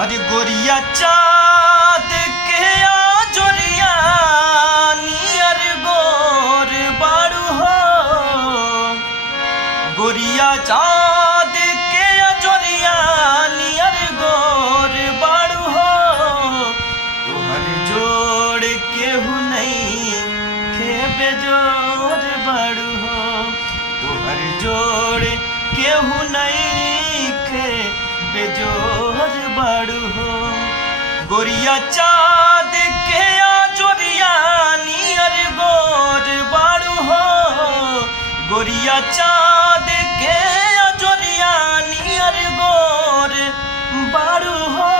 अरे गोरिया चाँद के आजोरिया नियर गोर बाड़ू हो। गोरिया चाँद के आजोरिया नियर गोर बाड़ू हो। तुहर जोड़ केहू नहीं खे बेजोर बाड़ू हो। तुहर जोड़ केहू नहीं खे बेजोर बाड़ू हो। गोरिया चाँद के आजोरिया नियर गोर बाड़ू हो। गोरिया चाँद के आजोरिया नियर गोर बाड़ू हो।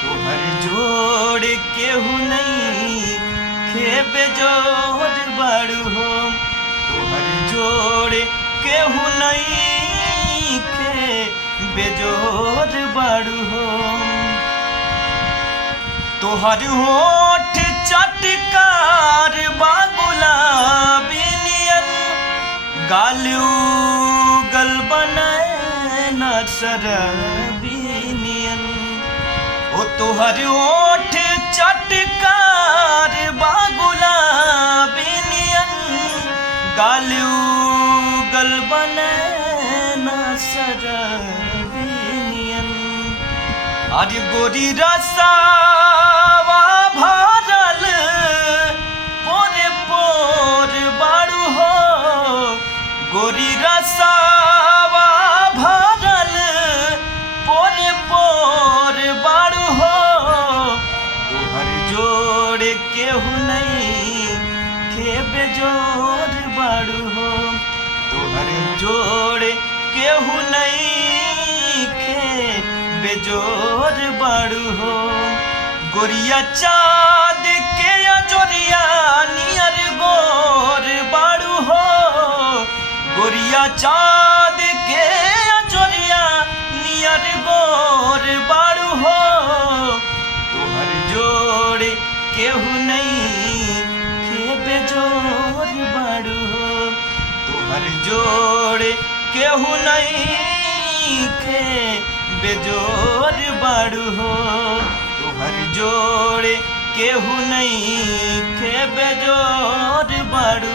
तुहर जोड़ केहू नहीं खे बेजोर बाड़ू हो। तुहर जोड़ केहू नहीं खे बेजोर बाड़ू हो। तोहर होठ चटकार बा गुलाबी नियन गाल उगल बनाए न शराबी नियन। ओ तोहर होठ चटकार बा गुलाबी नियन गाल उगल बनाए न शराबी नियन। अरे गोरी रसावा भरल पोरे पोर बाड़ू हो। गोरी रसावा भरल पोरे पोर बाड़ू हो। तुहर जोड़ केहू नहीं खे बेजोर बाड़ू हो। तुहर जोड़ केहू नहीं खे बेजोर बाड़ू हो। गोरिया चाँद के आजोरिया नियर गोर बाड़ू हो। गोरिया चाँद के आजोरिया नियर गोर बाड़ू हो। तुहर जोड़ केहू नहीं खे बेजोर बाड़ू हो। तुहर जोड़ केहू नहीं खे बेजोर बाड़ू हो। तुहर जोड़ केहू नहीं खे बेजोर बाड़ू।